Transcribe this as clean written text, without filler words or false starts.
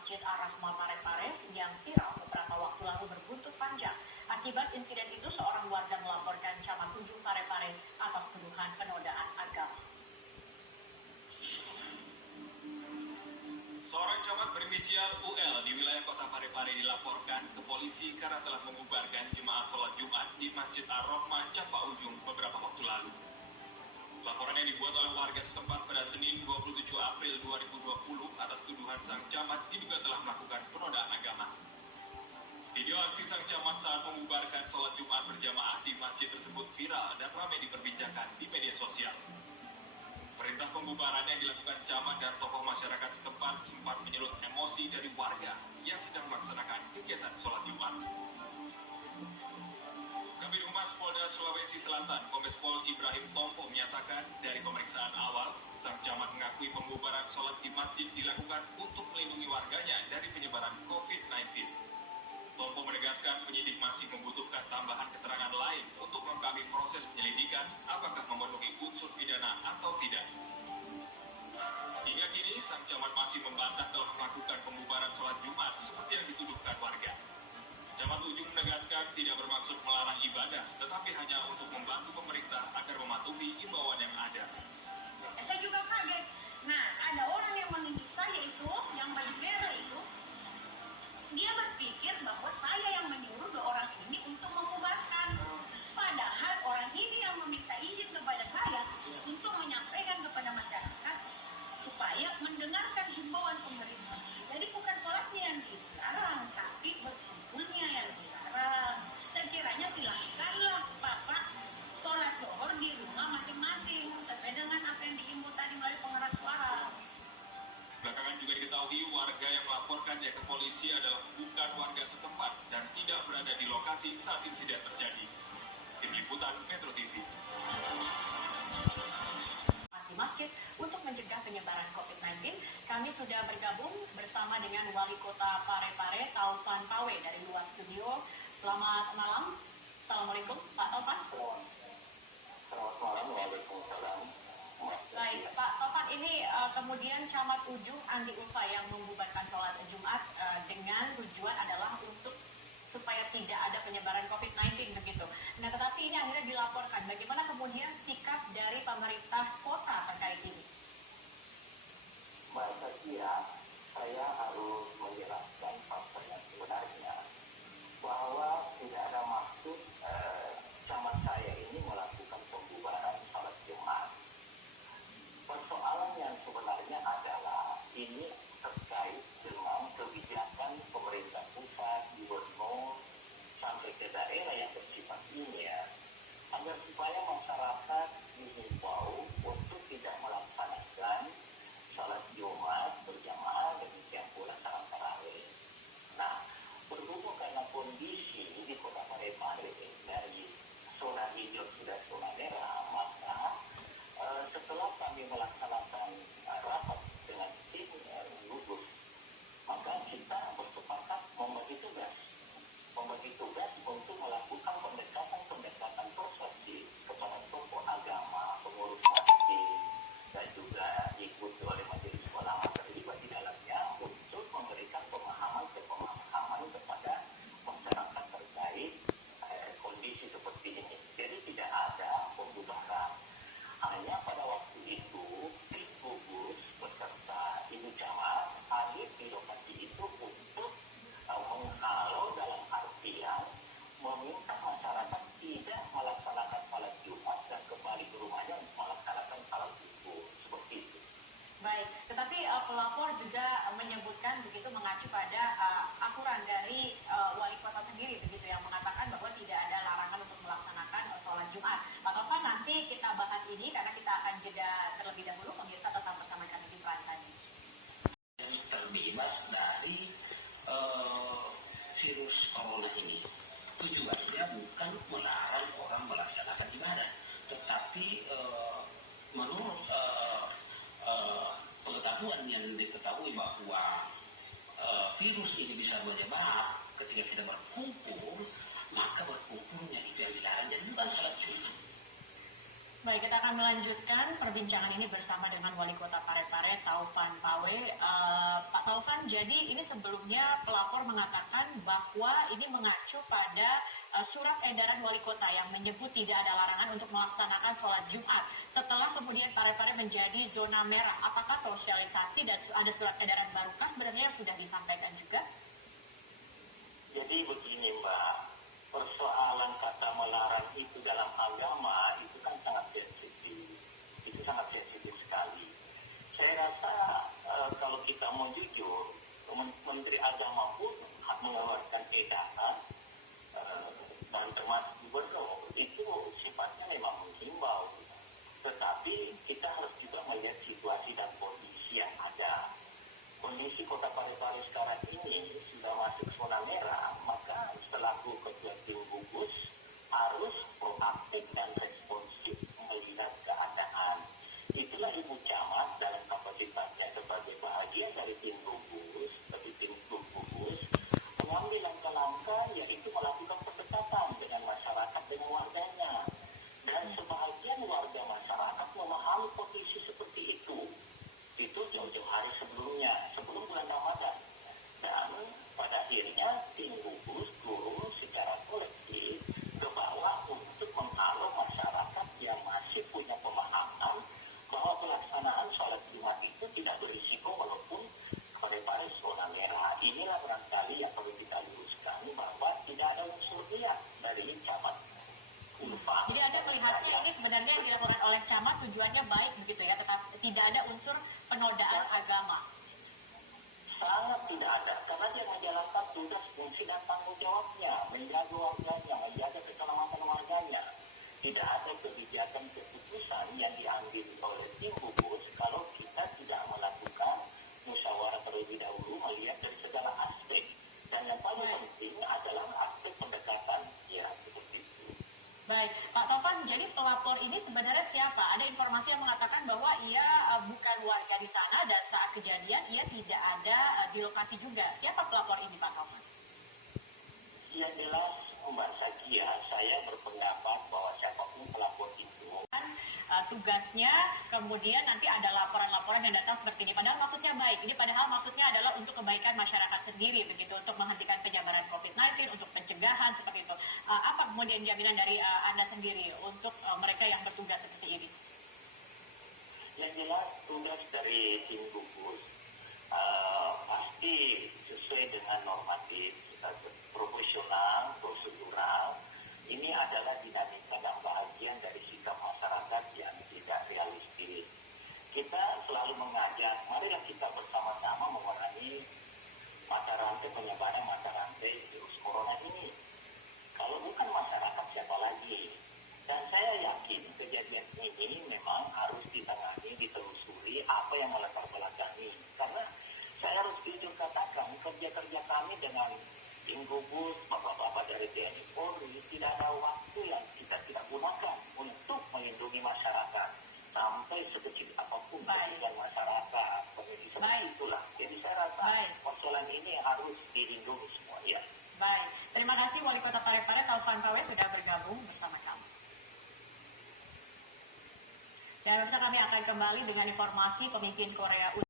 Masjid Ar-Rahma Parepare yang viral beberapa waktu lalu berbuntut panjang. Akibat insiden itu, seorang warga melaporkan Camat Ujung Parepare atas tuduhan penodaan agama. Seorang camat berinisial UL di wilayah kota Parepare dilaporkan ke polisi karena telah membubarkan jemaah sholat Jumat di Masjid Ar-Rahma Capa Ujung beberapa waktu lalu. Laporan yang dibuat oleh warga setempat pada Senin 27 April 2020 atas tuduhan sang camat diduga telah melakukan penodaan agama. Video aksi sang camat saat membubarkan sholat Jumat berjamaah di masjid tersebut viral dan ramai diperbincangkan di media sosial. Perintah pembubaran yang dilakukan camat dan tokoh masyarakat setempat sempat menyulut emosi dari warga yang sedang melaksanakan kegiatan sholat Jumat. Kabid Humas Polda Sulawesi Selatan, Kombes Pol Ibrahim Tompo menyatakan dari pemeriksaan awal, sang camat mengakui pembubaran sholat di masjid dilakukan untuk melindungi warganya dari penyebaran COVID-19. Tompo menegaskan penyidik masih membutuhkan tambahan keterangan lain untuk melengkapi proses penyelidikan apakah memenuhi unsur pidana atau tidak. Hingga kini, sang camat masih membantah telah melakukan pembubaran sholat Jumat seperti yang dituduhkan warga. Camat Ujung menegaskan tidak bermaksud melarang ibadah, tetapi hanya untuk membantu pemerintah agar mematuhi imbauan yang ada. Saya juga kaget. Nah, ada orang yang menunjuk saya itu, yang baju merah itu, dia berpikir bahwa saya yang menyuruh dua orang ini untuk membubarkan. Padahal orang ini yang meminta izin kepada saya untuk menyampaikan kepada masyarakat supaya mendengarkan himbauan pemerintah. Jadi bukan sholatnya yang dilarang, tapi berkumpulnya yang dilarang. Saya kiranya silakanlah Bapak sholat zuhur di rumah masing-masing sesuai dengan apa yang dihimbau tadi melalui pengeras suara. Belakangan juga diketahui warga yang melaporkannya ke polisi adalah bukan warga setempat dan tidak berada di lokasi saat insiden terjadi. Tim Liputan Metro TV. Di masjid untuk mencegah penyebaran COVID-19, kami sudah bergabung bersama dengan Wali Kota Parepare, Taufan Pawe dari luar studio. Selamat malam. Assalamualaikum, Pak Taufan. Selamat malam, waalaikumsalam. Baik, Pak Taufan, ini kemudian Camat Ujung Andi Ulfa yang membubarkan sholat Jumat dengan tujuan adalah untuk supaya tidak ada penyebaran COVID-19 begitu. Nah, tetapi ini akhirnya dilaporkan. Bagaimana kemudian sikap dari pemerintah kota terkait ini? Mbak Sakia, saya harus menjelaskan fakta yang sebenarnya bahwa tidak ada maksud camat saya ini melakukan pembubaran sholat Jumat. Persoalan yang sebenarnya adalah ini terkait dengan kebijakan pemerintah pusat, gubernur, sampai ke daerah yang bersifat ini ya, agar supaya masyarakat dihimbau untuk tidak melaksanakan sholat Jumat berjamaah, demikian pula salat tarawih. Nah, berhubung karena kondisi di kota Parepare dari zona hijau sudah zona merah, maka setelah kami melaksanakan rapat dengan tim gugus, maka kita bersepakat membagi tugas untuk melakukan pendekatan persuasif kepada tokoh agama, pengurus masjid, dan juga diikuti oleh majelis ulama terlibat di dalamnya untuk memberikan pemahaman kepada masyarakat terkait kondisi seperti ini. Jadi tidak ada pembubaran. Hanya pada waktu itu tim gugus beserta ibu camat hadir di lokasi itu untuk menghalau dalam artian meminta masyarakat tidak melaksanakan salat Jumat dan kembali ke rumahnya untuk melaksanakan salat subuh seperti itu. Baik, tetapi pelapor juga menyebutkan begitu mengacu pada aturan dari wali kota sendiri begitu yang mengatakan bahwa tidak ada larangan untuk melaksanakan sholat Jumat. Pak Taufan, nanti kita bahas ini karena kita akan jeda terlebih dahulu. Pemirsa tetap bersama kami di Prime Time. Terbebas dari virus corona ini. Tujuannya bukan melarang orang melaksanakan ibadah, tetapi menurut pengetahuan yang diketahui bahwa virus ini bisa menyebar ketika kita berkumpul, maka berkumpulnya itu yang dilarang. Jadi bukan salat Jumat. Baik, kita akan melanjutkan perbincangan ini bersama dengan Wali Kota Parepare, Taufan Pawe. Pak Taufan, jadi ini sebelumnya pelapor mengatakan bahwa ini mengacu pada surat edaran Wali Kota yang menyebut tidak ada larangan untuk melaksanakan sholat Jumat. Setelah kemudian Parepare menjadi zona merah, apakah sosialisasi dan ada surat edaran barukah sebenarnya yang sudah disampaikan juga? Jadi begini Mbak, persoalan kata melarang itu dalam agama itu kan sangat sensitif. Itu sangat sensitif sekali. Saya rasa kalau kita mau jujur, Menteri Agama pun mengeluarkan edaran dan termasuk gubernur itu sifatnya memang menghimbau. Tetapi kita harus juga melihat situasi dan kondisi yang ada. Kondisi Kota Parepare sekarang ini sudah masuk zona merah, maka selaku Ketua Tim Gugus harus proaktif dan responsif melihat keadaan. Itulah Ibu Camat dalam kapasitasnya sebagai bagian dari tim gugus, dari tim gugus, mengambil langkah-langkah yaitu melakukan pendekatan dengan masyarakat, dengan warganya. Dan sebahagian warga masyarakat memahami kondisi seperti itu. Itu jauh-jauh hari sebelumnya, sebelum bulan Ramadan. Dan pada akhirnya tim gugus turun secara kolektif ke bawah untuk menghalau masyarakat yang masih punya pemahaman bahwa pelaksanaan sholat Jumat itu tidak berisiko walaupun Parepare zona merah. Inilah barangkali yang perlu kita luruskan bahwa tidak ada unsur niat dari camat Ulfa. Jadi Anda melihatnya ini sebenarnya yang dilakukan oleh camat tujuannya baik begitu ya, tetapi tidak ada unsur penodaan agama. Sangat tidak ada, karena dia menjalankan tugas, fungsi dan tanggung jawabnya, menjaga warganya, menjaga keselamatan warganya. Tidak ada kebijakan keputusan yang diambil oleh tim gugus kalau kita tidak melakukan musyawarah terlebih dahulu melihat dari segala aspek. Dan yang paling penting adalah aspek pendekatan. Ya, seperti itu. Baik, Pak Taufan, jadi pelapor ini sebenarnya siapa? Ada informasi yang mengatakan bahwa ia bukan warga di sana dan saat kejadian ia tidak ada di lokasi juga. Siapa pelapor ini, Pak Taufan? Yang jelas, Mbak Sakia, saya berpendapat bahwa siapapun pelapor itu Tugasnya, kemudian nanti ada laporan-laporan yang datang seperti ini. Padahal maksudnya baik. Ini padahal maksudnya adalah untuk kebaikan masyarakat sendiri, begitu, untuk menghentikan penyebaran COVID-19, untuk pencegahan seperti itu. Apa kemudian jaminan dari Anda sendiri untuk mereka yang bertugas seperti ini? yang jelas tugas dari tim gugus pasti sesuai dengan normatif, profesional, prosedural. Ini adalah dinamika dan bagian dari sikap masyarakat yang tidak realistis. Kita selalu mengajak, marilah kita bersama-sama mengurangi mata rantai penyebaran mata rantai virus corona ini. Kalau bukan masyarakat, siapa lagi? Dan saya yakin kejadian ini memang harus ditangani, ditelusuri apa yang melatar belakangi. Karena saya harus jujur katakan, kerja-kerja kami dengan tim gugus, bapak-bapak dari TNI Polri, tidak ada waktu yang kita tidak gunakan untuk melindungi masyarakat. Sampai sekecil apapun kebutuhan masyarakat. Seperti itulah. Jadi saya rasa persoalan ini harus dilindungi semua. Ya. Baik, terima kasih Wali Kota Parepare, Taufan Pawe sudah bergabung bersama kami. Dan kami akan kembali dengan informasi pemimpin Korea